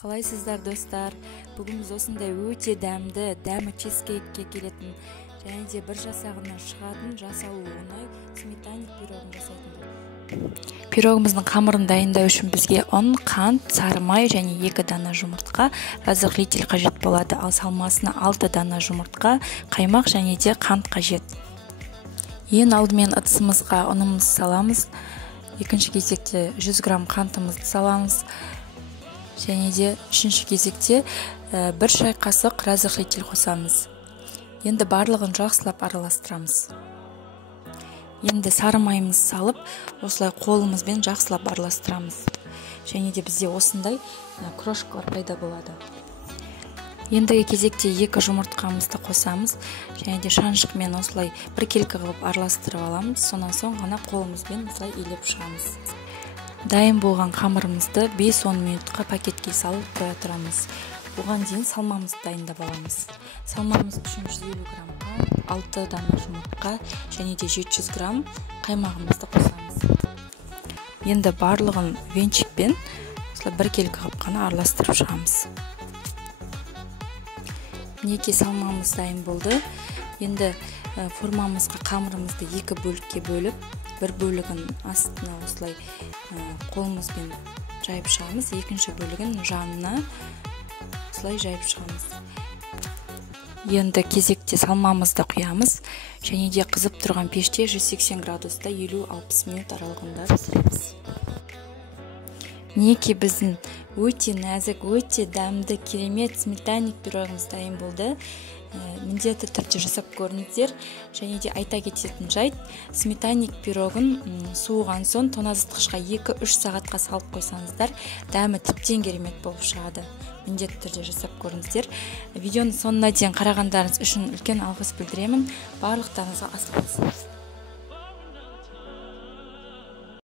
Қалайсыздар достар? Бүгін біз осындай өте дәмі чизкейкке келетін және де бір жасағынан шығатын жасалуы оңай сметанник пирогын жасайтын боламыз. Пирогымыздың қамырын дайындау үшін бізге ұн, қант, сары май және 2 дана жұмыртқа, разрыхлитель қажет болады. Ал салмасына 6 дана жұмыртқа, қаймақ және де қант қажет. Ең алдымен ыдысымызға ұнымызды саламыз. Екінші кезекте 100 грамм қантымызды саламыз. Және де үшінші кезекте 1 шай қасық разрыхлитель қосамыз. Енді барлығын жақсылап араластырамыз. Енді сары майымызды салып, осылай қолымызбен жақсылап араластырамыз. Және де бізде осындай крошкалар пайда болады. Ендігі кезекте 2 жұмыртқамызды қосамыз. Және де шаншықмен осылай бір келкі қылып араластырып аламыз. Сонан соң ғана қолымызбен осылай илеп шығамыз. Дайын болған қамырымызды 5-10 минутқа пакетке салып қоя тұрамыз. Оған дейін салмамызды дайындап аламыз. Салмамыз үшін 150 грамм қант, 6 дана жұмыртқа және де 700 грамм қаймағымызды қосамыз. Енді барлығын венчикпен бір келкі қылып қана араластырып шығамыз. Мінекей салмамыз дайын болды. Енді формамызға қамырымызды 2 бөлікке бөліп, бір бөлігін астына осылай қолымызбен жайып шығамыз, екінші бөлігін жанына осылай жайып шығамыз. Енді кезекте салмамызды құямыз және де қызып тұрған пеште 180 градуста 50-60 минут аралығында пісіреміз. Мінекей біздің өте нәзік, өте дәмді, керемет сметанник пирогымыз дайын болды. Міндетті түрде жасап көріңіздер. Және де айта кететін жайт, сметанник пирогын суыған соң тоңазытқышқа 2-3 сағатқа салып қойсаңыздар, дәмі тіптен керемет болып шығады. Міндетті түрде жасап көріңіздер. Видеоның соңына дейін қарағандарыңыз үшін үлкен алғыс білдіремін. Барлықтарыңызға ас болсын.